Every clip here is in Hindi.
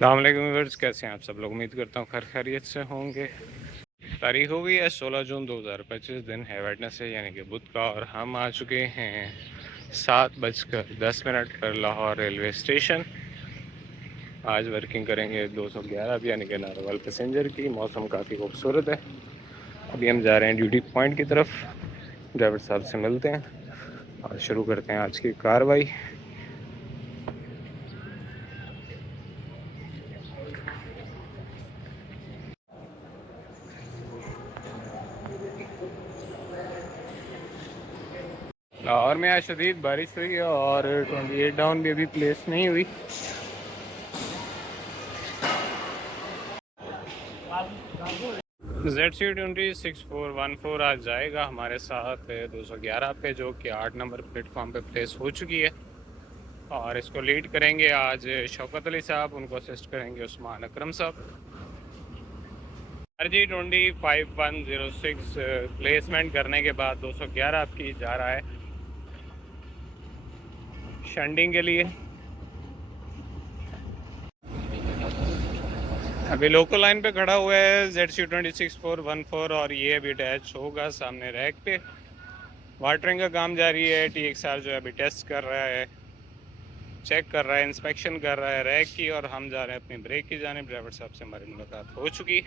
अस्सलामुअलैकुम व्यूअर्स, कैसे हैं आप सब लोग। उम्मीद करता हूँ खैर खैरियत से होंगे। तारीख हो गई है 16 जून 2025, दिन है वेडनेसडे यानी कि बुध का, और हम आ चुके हैं 7:10 पर लाहौर रेलवे स्टेशन। आज वर्किंग करेंगे 211 यानी कि नारोवाल पैसेंजर की। मौसम काफ़ी खूबसूरत है। अभी हम जा रहे हैं ड्यूटी पॉइंट की तरफ। ड्राइवर साहब से मिलते हैं और शुरू करते हैं आज की कार्रवाई। लाहौर में आज शदीद बारिश हुई है और 28 डाउन भी अभी प्लेस नहीं हुई। ZC206414 आज जाएगा हमारे साथ 211 पे, जो कि 8 नंबर प्लेटफॉर्म पे प्लेस हो चुकी है। और इसको लीड करेंगे आज शौकत अली साहब, उनको असिस्ट करेंगे उस्मान अकरम साहब। RG205106 प्लेसमेंट करने के बाद 211 आपकी जा रहा है शंडिंग के लिए। अभी लोकल लाइन पे खड़ा हुआ है ZC26414 और ये अभी अटैच होगा सामने रैक पे। वाटरिंग का काम जारी है। TXR जो है अभी टेस्ट कर रहा है, चेक कर रहा है, इंस्पेक्शन कर रहा है रैक की। और हम जा रहे हैं अपनी ब्रेक की जानिब। ड्राइवर साहब से हमारी मुलाकात हो चुकी।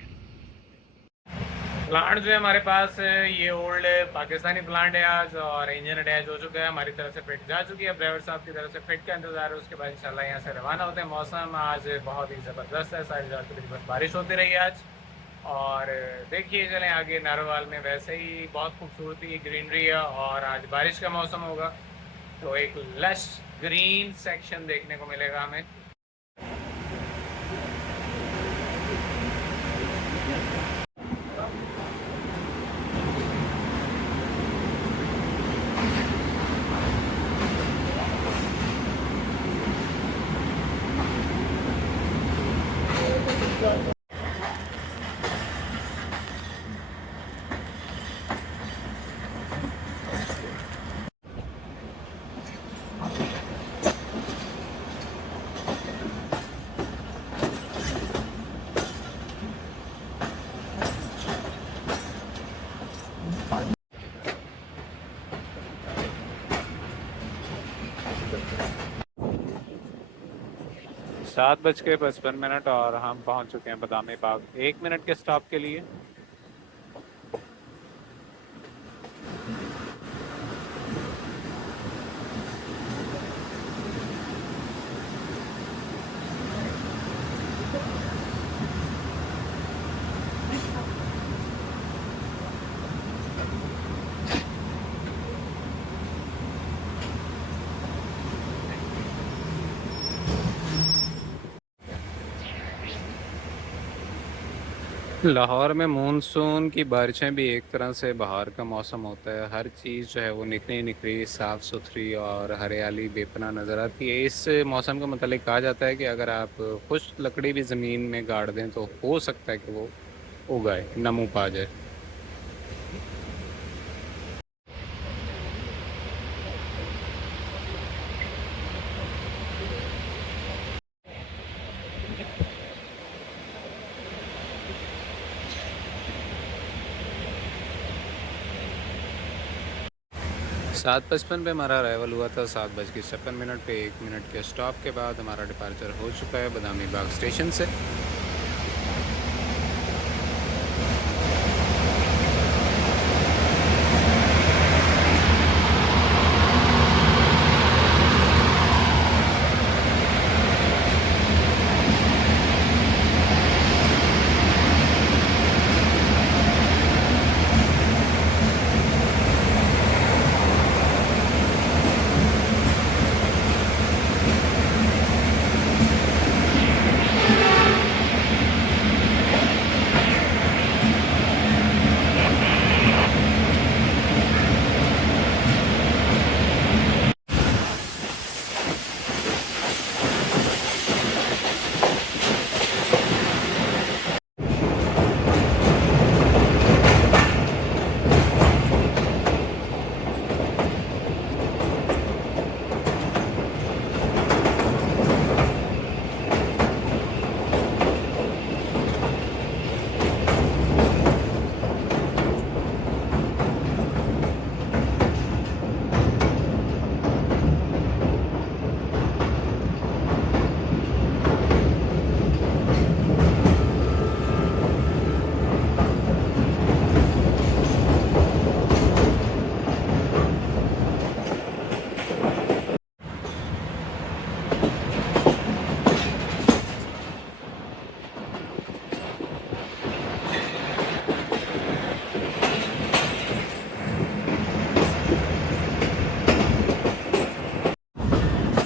प्लांट जो है हमारे पास, ये ओल्ड पाकिस्तानी प्लांट है आज, और इंजन अटैच हो चुका है, हमारी तरफ से फिट जा चुकी है। ड्राइवर साहब की तरफ से फिट का इंतजार है, उसके बाद इंशाल्लाह यहाँ से रवाना होते हैं। मौसम आज बहुत ही ज़बरदस्त है, 4:30 के तकरीबन बारिश होती रही आज। और देखिए चलें आगे नारोवाल में वैसे ही बहुत खूबसूरती ग्रीनरी है, और आज बारिश का मौसम होगा तो एक लश ग्रीन सेक्शन देखने को मिलेगा हमें। 7:55 और हम पहुंच चुके हैं बदामी बाग 1 मिनट के स्टॉप के लिए। लाहौर में मानसून की बारिशें भी एक तरह से बाहर का मौसम होता है। हर चीज़ जो है वो निखरी निखरी साफ़ सुथरी और हरियाली बेपनाह नज़र आती है। इस मौसम के मतलब कहा जाता है कि अगर आप खुश्क लकड़ी भी ज़मीन में गाड़ दें तो हो सकता है कि वो उगाए, नमू पा जाए। 7:55 पे हमारा अराइवल हुआ था। 7:56 पे 1 मिनट के स्टॉप के बाद हमारा डिपार्चर हो चुका है बदामी बाग स्टेशन से।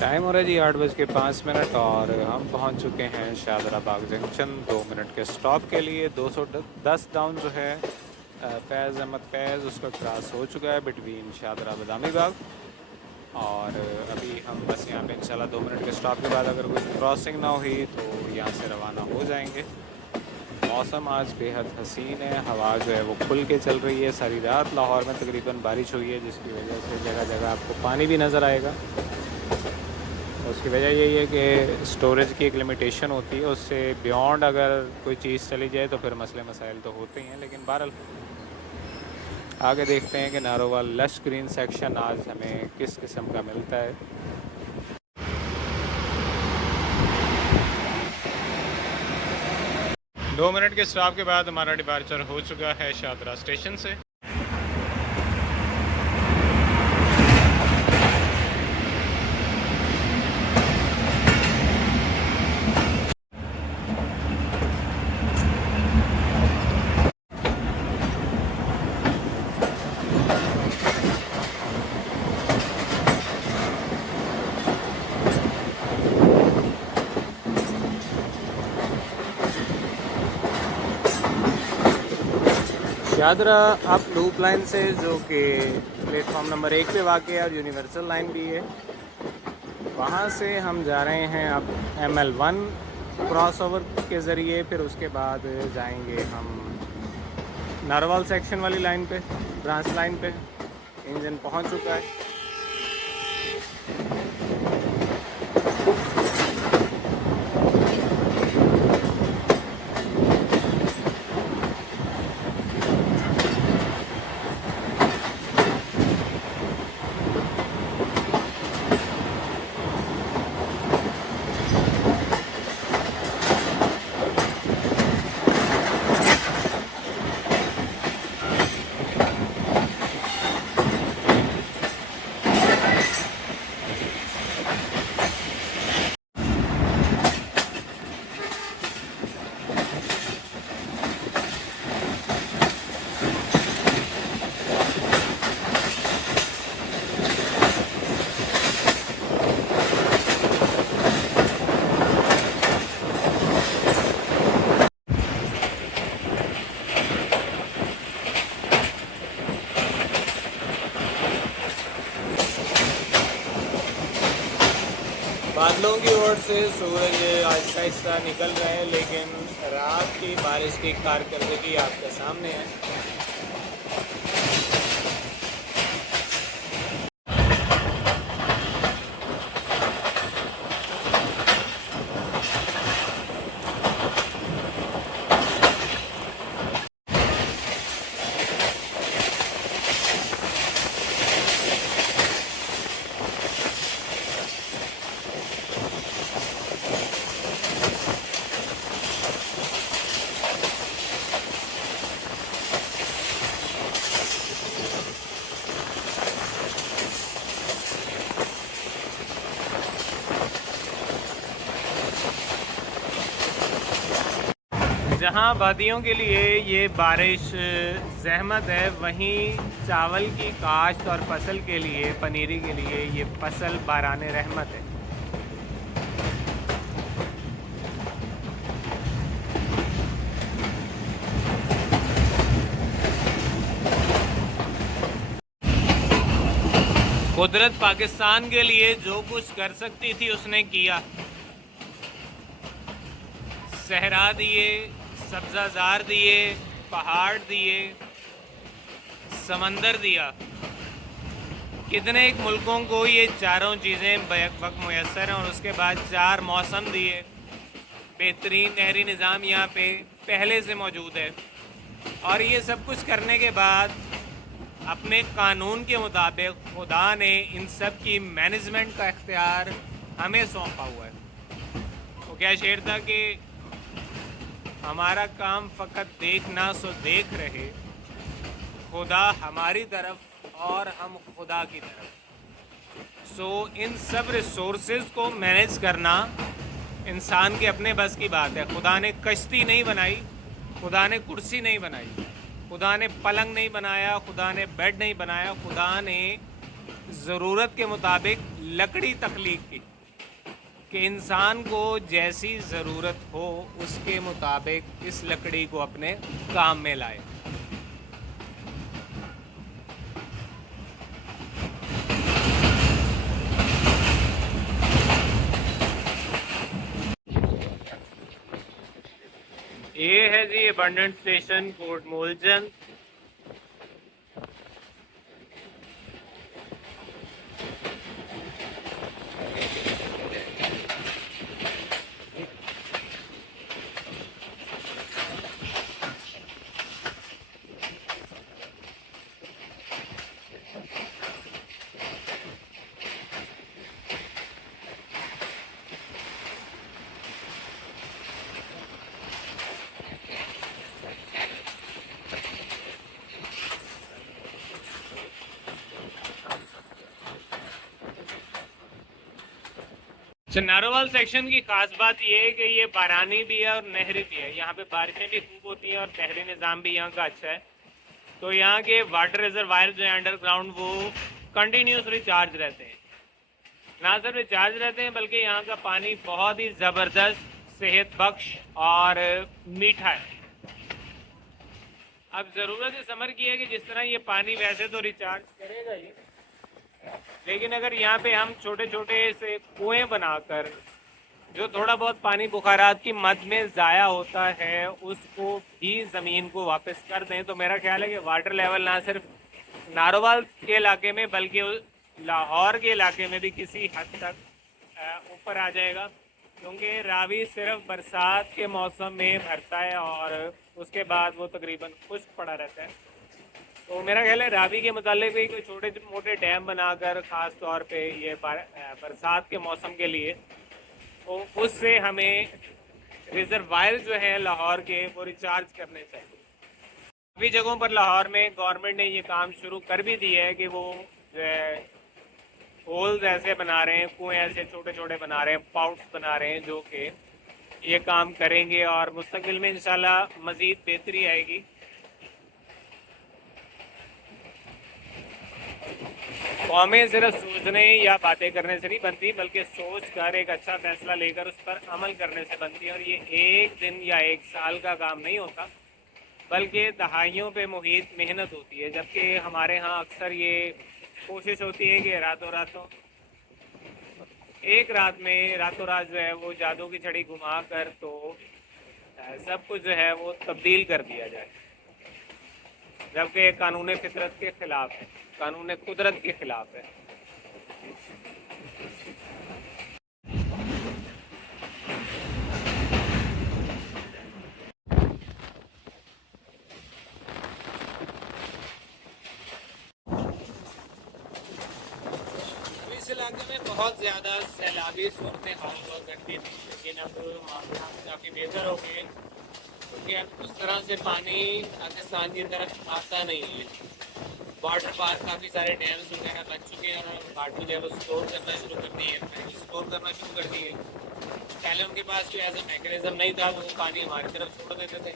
टाइम हो रहा है जी 8:05 और हम पहुंच चुके हैं शाहदरा बाग जंक्शन 2 मिनट के स्टॉप के लिए। 210 डाउन जो है फैज़ अहमद फैज़ उसका क्रॉस हो चुका है बिटवीन शाहदरा बदामी बाग। और अभी हम बस यहाँ पे इंशाल्लाह 2 मिनट के स्टॉप के बाद अगर कोई क्रॉसिंग ना हुई तो यहाँ से रवाना हो जाएंगे। मौसम आज बेहद हसीन है, हवा जो है वो खुल के चल रही है। सारी रात लाहौर में तकरीबन बारिश हुई है जिसकी वजह से जगह जगह आपको पानी भी नज़र आएगा। उसकी वजह यही है कि स्टोरेज की एक लिमिटेशन होती है, उससे बियॉन्ड अगर कोई चीज़ चली जाए तो फिर मसले मसाइल तो होते ही हैं। लेकिन बहरहाल आगे देखते हैं कि नारोवाल लश ग्रीन सेक्शन आज हमें किस किस्म का मिलता है। 2 मिनट के स्टॉप के बाद हमारा डिपार्चर हो चुका है शाहदरा स्टेशन से। शाहदरा आप लूप लाइन से जो कि प्लेटफॉर्म नंबर 1 पे वाक़ है और यूनिवर्सल लाइन भी है, वहाँ से हम जा रहे हैं अब ML1 क्रॉस ओवर के ज़रिए। फिर उसके बाद जाएंगे हम नारोवाल सेक्शन वाली लाइन पे, ब्रांच लाइन पे। इंजन पहुँच चुका है। बादलों की ओर से सूरज आहिस्ता आहिस्ता निकल रहे हैं, लेकिन रात की बारिश की कारकर्दगी आपके सामने है। जहाँ वादियों के लिए ये बारिश ज़हमत है, वहीं चावल की काश्त और फसल के लिए, पनीरी के लिए ये फसल बाराने रहमत है। कुदरत पाकिस्तान के लिए जो कुछ कर सकती थी उसने किया। सहरा दिए, सब्ज़ाज़ार दिए, पहाड़ दिए, समंदर दिया। कितने एक मुल्कों को ये चारों चीज़ें बैक वक्त मुयस्सर हैं। और उसके बाद 4 मौसम दिए। बेहतरीन नहरी निज़ाम यहाँ पे पहले से मौजूद है। और ये सब कुछ करने के बाद अपने कानून के मुताबिक खुदा ने इन सब की मैनेजमेंट का इख्तियार हमें सौंपा हुआ है। वो क्या शेर था कि हमारा काम फ़कत देखना सो देख रहे, खुदा हमारी तरफ और हम खुदा की तरफ। सो इन सब रिसोर्सेज को मैनेज करना इंसान के अपने बस की बात है। खुदा ने कश्ती नहीं बनाई, खुदा ने कुर्सी नहीं बनाई, खुदा ने पलंग नहीं बनाया, खुदा ने बेड नहीं बनाया। खुदा ने ज़रूरत के मुताबिक लकड़ी तख्लीक की। कि इंसान को जैसी ज़रूरत हो उसके मुताबिक इस लकड़ी को अपने काम में लाए। ये है जी abandoned station Kot Moolchand. Narowal section की खास बात यह है कि ये बारानी भी है और नहरी भी है। यहाँ पे बारिशें भी खूब होती हैं और नहरी निज़ाम भी यहाँ का अच्छा है। तो यहाँ के वाटर रिजर्वायर जो है अंडरग्राउंड वो कंटिन्यूस रिचार्ज रहते हैं। ना सिर्फ रिचार्ज रहते हैं बल्कि यहाँ का पानी बहुत ही ज़बरदस्त सेहत बख्श और मीठा है। अब ज़रूरत इस समर की है कि जिस तरह ये पानी वैसे तो रिचार्ज करेगा ही, लेकिन अगर यहाँ पे हम छोटे छोटे से कुएं बनाकर जो थोड़ा बहुत पानी बुखारात की मद में ज़ाया होता है उसको भी ज़मीन को वापस कर दें तो मेरा ख्याल है कि वाटर लेवल ना सिर्फ नारोवाल के इलाके में बल्कि लाहौर के इलाके में भी किसी हद तक ऊपर आ जाएगा, क्योंकि रावी सिर्फ बरसात के मौसम में भरता है और उसके बाद वो तकरीबन खुश्क पड़ा रहता है। तो मेरा ख्याल है रावी के मुतालिक भी कोई छोटे मोटे डैम बनाकर ख़ास तौर पे ये बरसात के मौसम के लिए, तो उससे हमें रिजर्वायर जो हैं लाहौर के वो रिचार्ज करने चाहिए। काफ़ी जगहों पर लाहौर में गवर्नमेंट ने ये काम शुरू कर भी दिया है कि वो जो है होल्स ऐसे बना रहे हैं, कुएँ ऐसे छोटे छोटे बना रहे हैं, पाउट्स बना रहे हैं जो कि ये काम करेंगे और मुस्तकबिल में इंशाल्लाह मज़ीद बेहतरी आएगी। कौमें सिर्फ सोचने या बातें करने से नहीं बनती बल्कि सोच कर एक अच्छा फैसला लेकर उस पर अमल करने से बनती है। और ये एक दिन या एक साल का काम नहीं होता बल्कि दहाइयों पे मुहित मेहनत होती है, जबकि हमारे यहाँ अक्सर ये कोशिश होती है कि एक रात में रातों रात जो है वो जादू की छड़ी घुमा कर तो सब कुछ जो है वो तब्दील कर दिया जाए, जबकि कानून फितरत के खिलाफ है, कानून कुदरत के खिलाफ है। इस इलाके में बहुत ज़्यादा सैलाबी सूरतें हाल हुआ करती थी, लेकिन अब मामला काफ़ी बेहतर हो गए क्योंकि अब उस तरह से पानी पाकिस्तान की तरफ आता नहीं है। वाटर पार्क काफ़ी सारे डैम्स वगैरह बन चुके हैं और वाटर जो है वो स्टोर करना शुरू कर दिए, स्टोर करना शुरू कर दिए। पहले उनके पास कोई ऐसा मैकेनिज्म नहीं था, वो पानी हमारी तरफ छोड़ देते थे।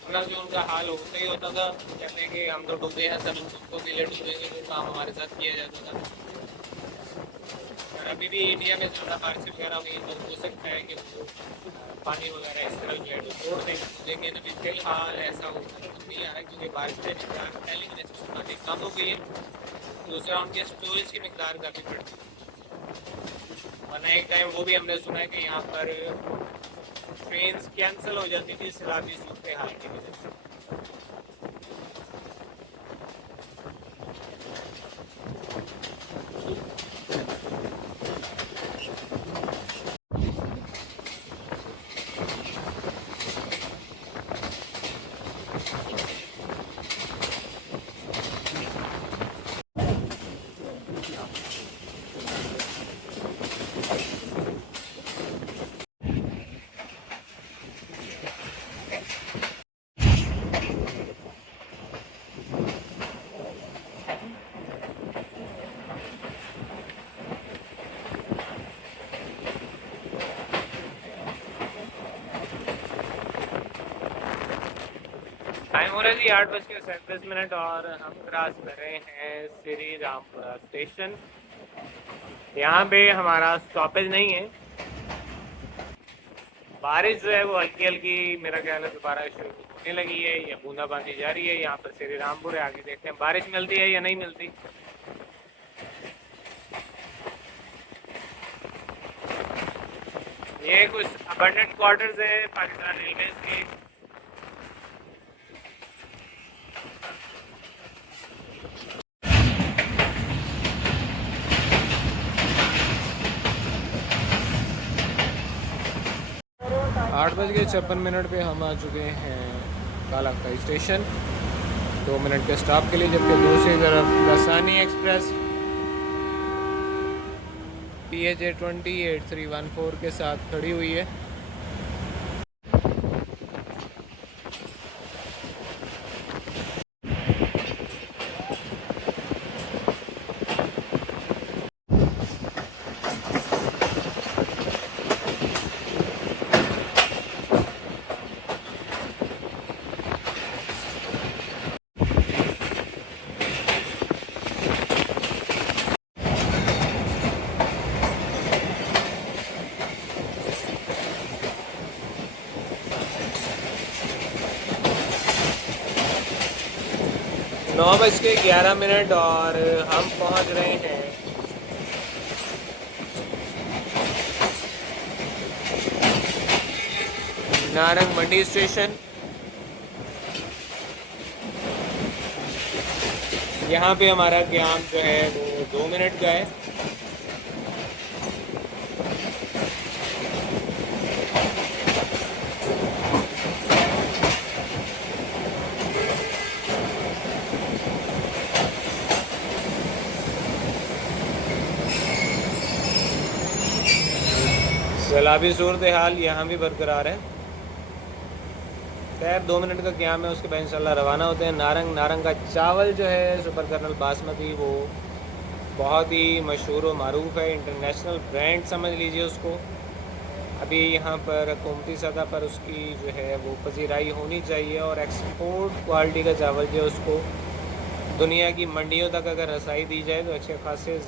अपना जो उनका हाल होता ही होता था, कहते हैं कि हम तो डूबे हैं, सब उनको गिले डूबेंगे, वो काम हमारे साथ किया जाता था। और अभी भी इंडिया में ज़्यादा बारिश वगैरह हुई तो हो सकता है कि वो पानी वगैरह इस तरह जो है तो छोड़ दें, लेकिन अभी फिलहाल ऐसा नहीं आ रहा क्योंकि बारिश के मकदार पहले की नस्बत काफ़ी कम हो गई है। दूसरा उनके स्टोरेज की मकदार काफ़ी बढ़ती है, वरना एक टाइम वो भी हमने सुना है कि यहाँ पर ट्रेन कैंसिल हो जाती थी सैलाबी सूरत हाल की वजह से। टाइम हो रहा है जी 8:37 और हम क्रॉस कर रहे हैं श्री रामपुरा स्टेशन। यहाँ पे हमारा स्टॉपेज नहीं है, बारिश जो है वो हल्की हल्की मेरा ख्याल है दोबारा शुरू होने लगी है या बूंदाबांदी जारी है। यहाँ पर श्री रामपुर है, आगे देखते हैं बारिश मिलती है या नहीं मिलती। ये कुछ अबंडेंट क्वार्टर्स है पाकिस्तान रेलवे के। 8:56 पे हम आ चुके हैं कालाअख्तर स्टेशन 2 मिनट के स्टॉप के लिए, जबकि दूसरी तरफ लसानी एक्सप्रेस PHA 208314 के साथ खड़ी हुई है। नौ बज के 11 और हम पहुंच रहे हैं नारंग मंडी स्टेशन। यहाँ पे हमारा क्याम जो है वो 2 मिनट का है। सैलाबी सूरत हाल यहाँ भी बरकरार है। खैर 2 मिनट का क्याम है, उसके बाद इंशाल्लाह रवाना होते हैं। नारंग का चावल जो है सुपर कर्नल बासमती, वो बहुत ही मशहूर व मरूफ है, इंटरनेशनल ब्रांड समझ लीजिए उसको। अभी यहाँ पर हुकूमती सतह पर उसकी जो है वो पजीराई होनी चाहिए और एक्सपोर्ट क्वालिटी का चावल जो है उसको दुनिया की मंडियों तक अगर रसाई दी जाए तो अच्छे खासे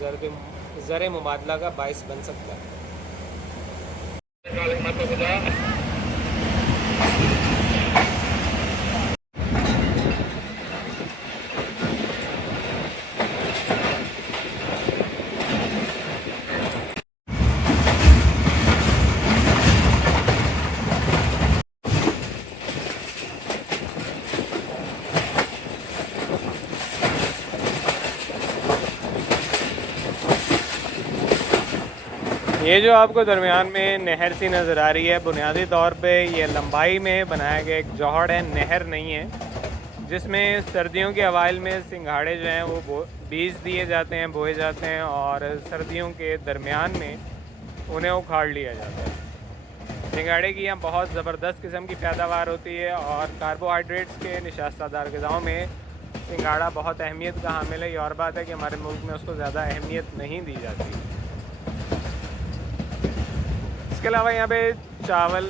ज़र मुबादला का बायस बन सकता है। ये जो आपको दरमियान में नहर सी नज़र आ रही है, बुनियादी तौर पे ये लंबाई में बनाया गया एक जौहड़ है, नहर नहीं है, जिसमें सर्दियों के अवाइल में सिंघाड़े जो हैं वो बीज दिए जाते हैं, बोए जाते हैं और सर्दियों के दरमियान में उन्हें उखाड़ लिया जाता है। सिंघाड़े की यहाँ बहुत ज़बरदस्त किस्म की पैदावार होती है और कार्बोहाइड्रेट्स के निशास्तदार ग़िज़ाओं में सिंघाड़ा बहुत अहमियत का हामिल है। ये और बात है कि हमारे मुल्क में उसको ज़्यादा अहमियत नहीं दी जाती। इसके अलावा यहाँ पे चावल,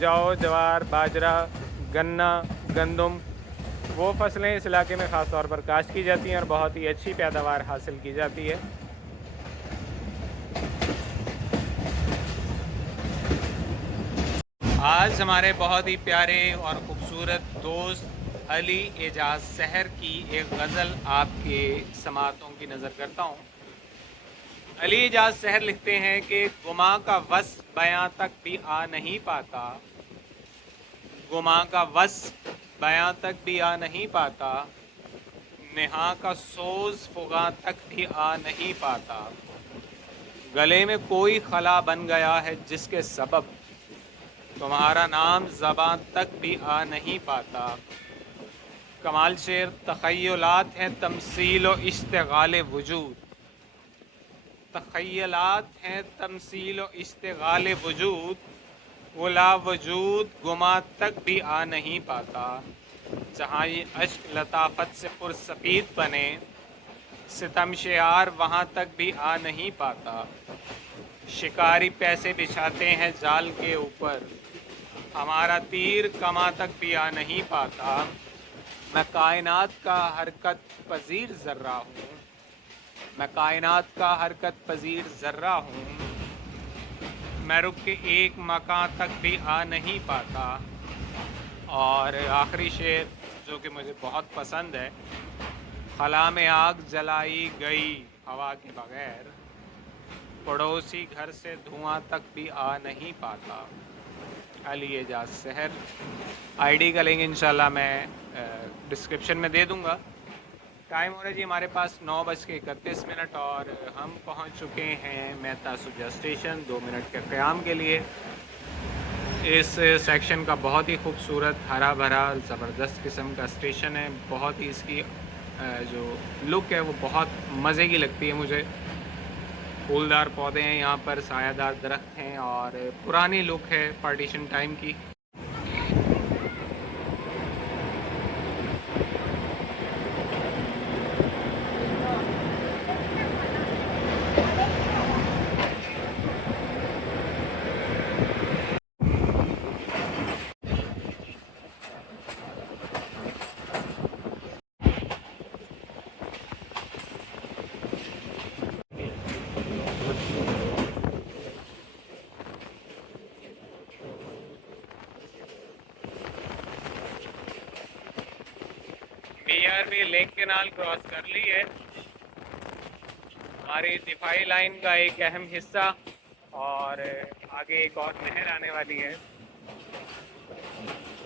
जौ, जवार, बाजरा, गन्ना, गंदम, वो फसलें इस इलाके में ख़ास तौर पर काश्त की जाती हैं और बहुत ही अच्छी पैदावार हासिल की जाती है। आज हमारे बहुत ही प्यारे और ख़ूबसूरत दोस्त अली एजाज सहर की एक गज़ल आपके समातों की नज़र करता हूँ। अली एजाज सहर लिखते हैं कि गुमा का वस बयां तक भी आ नहीं पाता, गुमा का वस बयां तक भी आ नहीं पाता, नेहा का सोज फुगा तक भी आ नहीं पाता, गले में कोई खला बन गया है जिसके सबब तुम्हारा नाम ज़बान तक भी आ नहीं पाता। कमाल शेर तख़य्युलात हैं तमसील व इश्तिगाल वजूद, तख़य्युलात हैं तमसील व इश्तिगाल वजूद, वो ला वजूद गुमा तक भी आ नहीं पाता। जहाँ ये अश्क लताफ़त से पुरसफीद बने, सितम शेआर वहाँ तक भी आ नहीं पाता। शिकारी पैसे बिछाते हैं जाल के ऊपर, हमारा तीर कमा तक भी आ नहीं पाता। मैं कायनात का हरकत पजीर ज़र्रा हूँ, मैं कायनात का हरकत पजीर ज़र्रा हूँ, मैं रुक के एक मकान तक भी आ नहीं पाता। और आखिरी शेर जो कि मुझे बहुत पसंद है, खला में आग जलाई गई हवा के बगैर, पड़ोसी घर से धुआं तक भी आ नहीं पाता। अली एजाज शहर। आईडी का लिंक इंशाल्लाह मैं डिस्क्रिप्शन में दे दूंगा। टाइम हो रहा है जी हमारे पास 9:31 और हम पहुंच चुके हैं मेहता सुजा स्टेशन 2 मिनट के क़याम के लिए। इस सेक्शन का बहुत ही खूबसूरत हरा भरा ज़बरदस्त किस्म का स्टेशन है। बहुत ही इसकी जो लुक है वो बहुत मज़े की लगती है मुझे। फूलदार पौधे हैं यहाँ पर, सायादार दरख्त हैं और पुरानी लुक है पार्टीशन टाइम की। BRB लेक केनाल क्रॉस कर ली है, हमारी दिफाई लाइन का एक अहम हिस्सा, और आगे एक और नहर आने वाली है,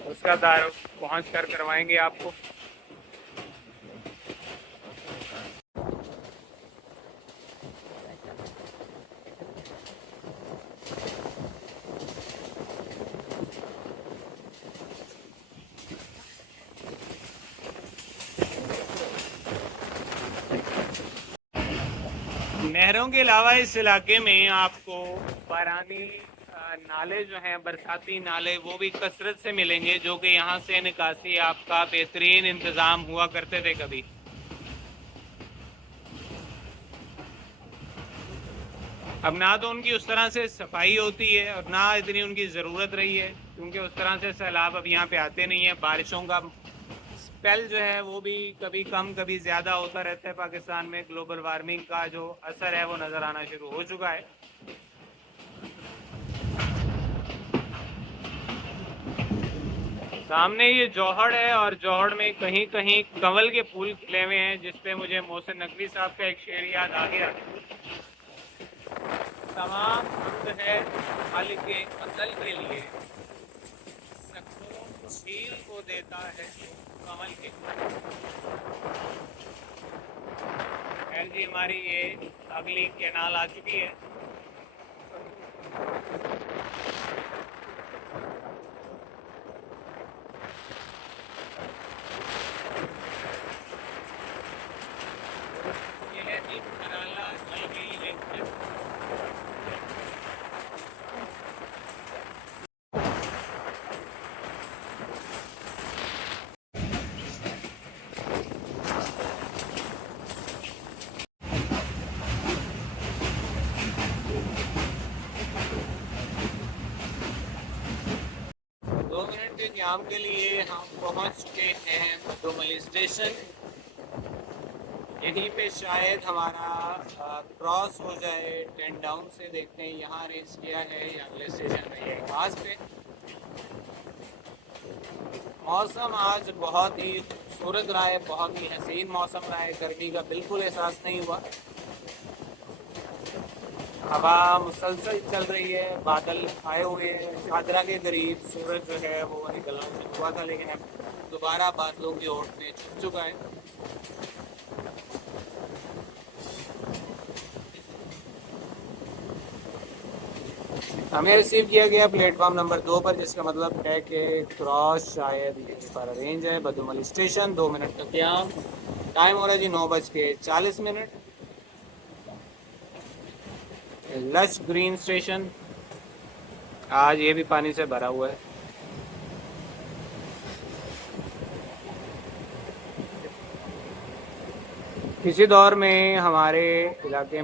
उसका तारुफ पहुँच कर करवाएंगे आपको। नहरों के अलावा इस इलाके में आपको बारानी नाले जो हैं, बरसाती नाले, वो भी कसरत से मिलेंगे, जो कि यहाँ से निकासी आपका बेहतरीन इंतज़ाम हुआ करते थे कभी। अब ना तो उनकी उस तरह से सफाई होती है और ना इतनी उनकी ज़रूरत रही है, क्योंकि उस तरह से सैलाब अब यहाँ पे आते नहीं हैं। बारिशों का स्पेल जो है वो भी कभी कम कभी ज़्यादा होता रहता है। पाकिस्तान में ग्लोबल वार्मिंग का जो असर है वो नज़र आना शुरू हो चुका है। सामने ये जौहड़ है और जौहड़ में कहीं कहीं कंवल के फूल खिले हुए हैं, जिसपे मुझे मोहसिन नकवी साहब का एक शेर याद आ गया। तमाम वक्त है फल के असल के लिए, सकून झील को देता है कमल के। खैर जी हमारी ये अगली कैनाल आ चुकी है। ये है जी कराला जल गई लेक। 2 मिनट के क़याम के लिए हम पहुंच चुके हैं मधुमली स्टेशन। यहीं पे शायद हमारा क्रॉस हो जाए 10 डाउन से। देखते हैं यहाँ रेस किया है या अगले स्टेशन में ये पास पे। मौसम आज बहुत ही खूबसूरत रहा है, बहुत ही हसीन मौसम रहा है, गर्मी का बिल्कुल एहसास नहीं हुआ। हवा मुसलसल चल रही है, बादल आए हुए हैं, चादरा के करीब सूरज जो है वो निकलना शुरू हुआ था, लेकिन अब दोबारा बादलों की ओट में छुप चुका है। हमें रिसीव किया गया प्लेटफॉर्म नंबर 2 पर, जिसका मतलब है कि क्रॉस शायद यहीं पर अरेंज है। बदुमली स्टेशन 2 मिनट का क़याम। टाइम हो रहा है जी 9:40। लश ग्रीन स्टेशन आज ये भी पानी से भरा हुआ है। किसी दौर में हमारे इलाके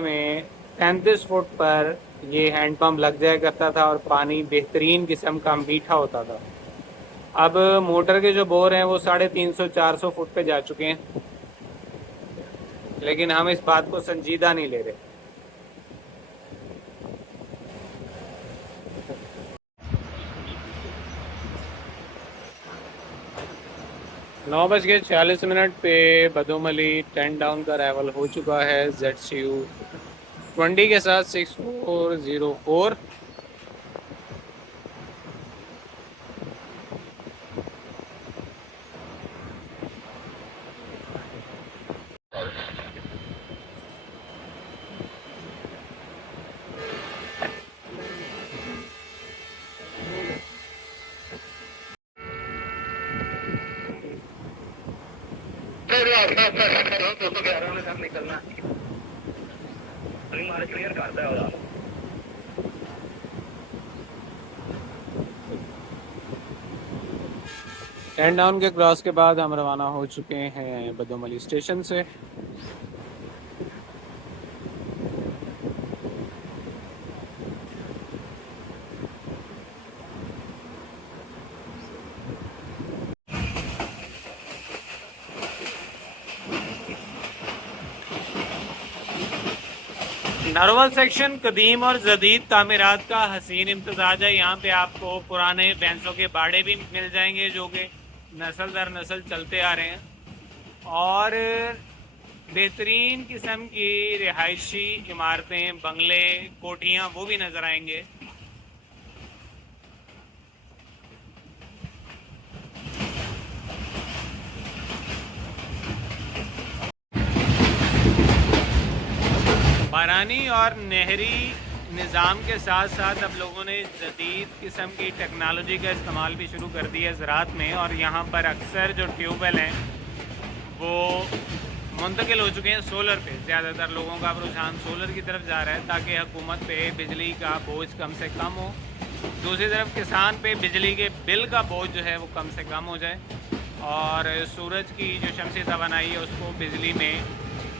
में 35 फुट पर ये हैंडपम्प लग जाया करता था और पानी बेहतरीन किस्म का मीठा होता था। अब मोटर के जो बोर हैं वो 350-400 फुट पे जा चुके हैं, लेकिन हम इस बात को संजीदा नहीं ले रहे। 9:40 पे बदोमली 10 डाउन का अराइवल हो चुका है ZCU 20 के साथ 6404। निकलना क्लियर करता है 10 डाउन के क्रॉस के बाद हम रवाना हो चुके हैं बदोमली स्टेशन से। नरवल सेक्शन कदीम और जदीद तामीरात का हसीन इम्तजाज है। यहाँ पे आपको पुराने भैंसों के बाड़े भी मिल जाएंगे जो कि नस्ल दर नस्ल चलते आ रहे हैं, और बेहतरीन किस्म की रिहायशी इमारतें, बंगले, कोठियाँ वो भी नज़र आएंगे। बारानी और नहरी निज़ाम के साथ साथ अब लोगों ने जदीद किस्म की टेक्नोलॉजी का इस्तेमाल भी शुरू कर दिया है ज़राअत में, और यहाँ पर अक्सर जो ट्यूबवेल हैं वो मुंतकिल हो चुके हैं सोलर पे। ज़्यादातर लोगों का रुझान सोलर की तरफ जा रहा है ताकि हुकूमत पे बिजली का बोझ कम से कम हो, दूसरी तरफ किसान पे बिजली के बिल का बोझ जो है वो कम से कम हो जाए, और सूरज की जो शमसी तवानाई है उसको बिजली में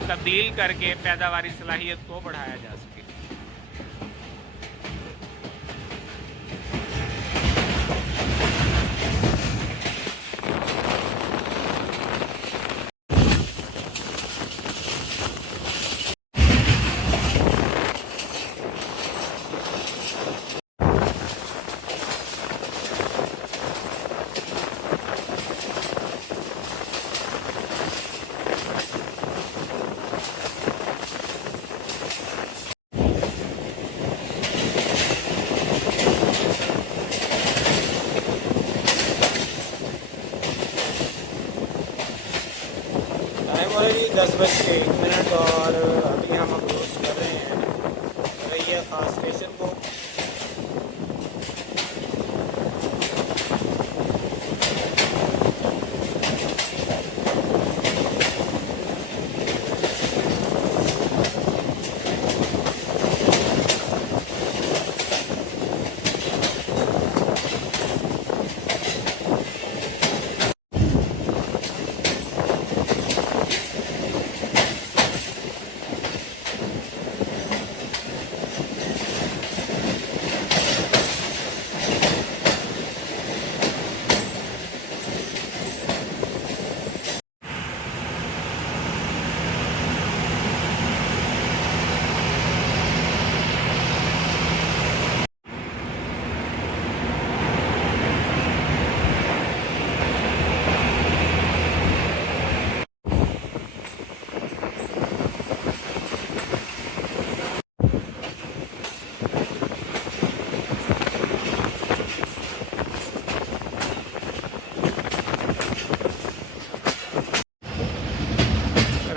तब्दील करके पैदावारी सलाहियत को बढ़ाया जा सके। ऑलरेडी 10:01 और अभी हम अप्रोच कर रहे हैं रैया खास स्टेशन को।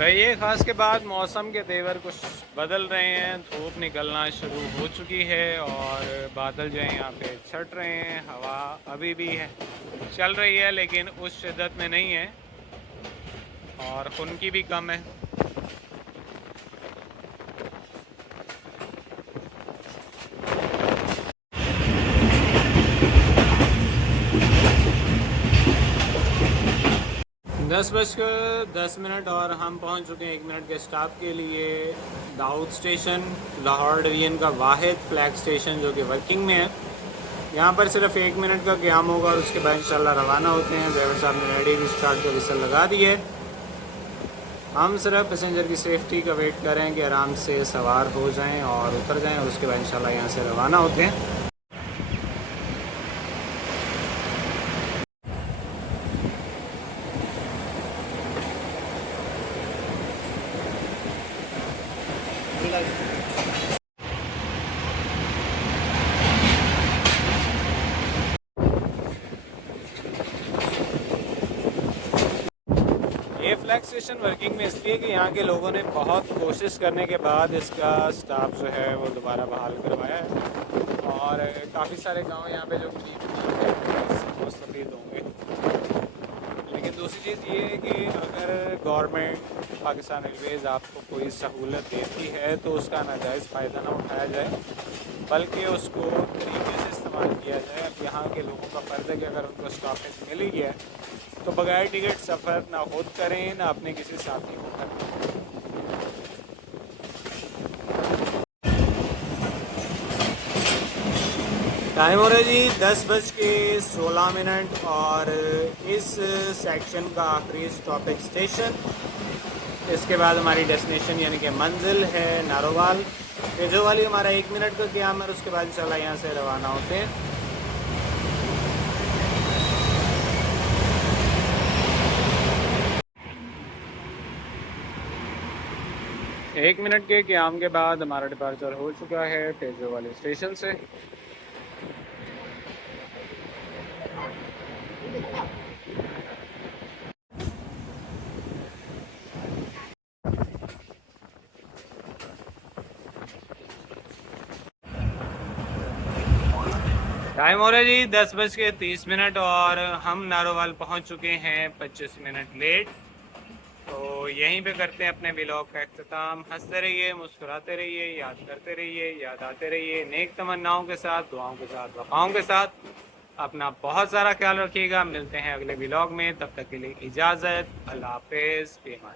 रैया खास के बाद मौसम के तेवर कुछ बदल रहे हैं, धूप निकलना शुरू हो चुकी है और बादल जो है यहाँ पे छट रहे हैं। हवा अभी भी है, चल रही है, लेकिन उस शिद्दत में नहीं है और खुनकी भी कम है। 10:10 और हम पहुंच चुके हैं 1 मिनट के स्टॉप के लिए दाऊद स्टेशन, लाहौर डिवीज़न का वाहिद फ्लैग स्टेशन जो कि वर्किंग में है। यहाँ पर सिर्फ 1 मिनट का क़याम होगा और उसके बाद इंशाल्लाह रवाना होते हैं। ड्राइवर साहब ने रेडी भी स्टार्ट का विसल लगा दी है। हम सिर्फ पैसेंजर की सेफ्टी का वेट कर रहे हैं कि आराम से सवार हो जाएँ और उतर जाएँ, और उसके बाद इंशाल्लाह यहाँ से रवाना होते हैं। ये फ्लैग स्टेशन वर्किंग में इसलिए कि यहाँ के लोगों ने बहुत कोशिश करने के बाद इसका स्टाफ जो है वो दोबारा बहाल करवाया है और काफ़ी सारे गांव यहाँ पे जो मुस्तफ़ीद होंगे। लेकिन दूसरी चीज़ ये है कि अगर गवर्नमेंट पाकिस्तान रेलवेज़ आपको कोई सहूलत देती है तो उसका नाजायज़ फ़ायदा ना उठाया जाए, बल्कि उसको तरीके से इस्तेमाल किया जाए। अब यहाँ के लोगों का फ़र्ज़ है कि अगर उनको स्टॉपेज मिल ही गया तो बगैर टिकट सफ़र ना खुद करें ना अपने किसी साथी को करें। टाइम हो रहा है जी 10:16 और इस सेक्शन का आखिरी स्टॉपेज स्टेशन, इसके बाद हमारी डेस्टिनेशन यानी कि मंजिल है नारोवाल। तेजो वाली हमारा 1 मिनट का क़याम है, उसके बाद इंशाल्लाह यहाँ से रवाना होते हैं। एक मिनट के क़याम के बाद हमारा डिपार्चर हो चुका है तेजो वाली स्टेशन से। टाइम हो रहा है जी 10:30 और हम नारोवाल पहुंच चुके हैं 25 मिनट लेट। तो यहीं पे करते हैं अपने व्लॉग का अख्ताम। हंसते रहिए, मुस्कुराते रहिए, याद करते रहिए, याद आते रहिए, नेक तमन्नाओं के साथ, दुआओं के साथ, वफ़ाओं के साथ। अपना बहुत सारा ख्याल रखिएगा। मिलते हैं अगले व्लॉग में, तब तक के लिए इजाज़त। अल्लाह हाफ़िज़। फ़ी अमान।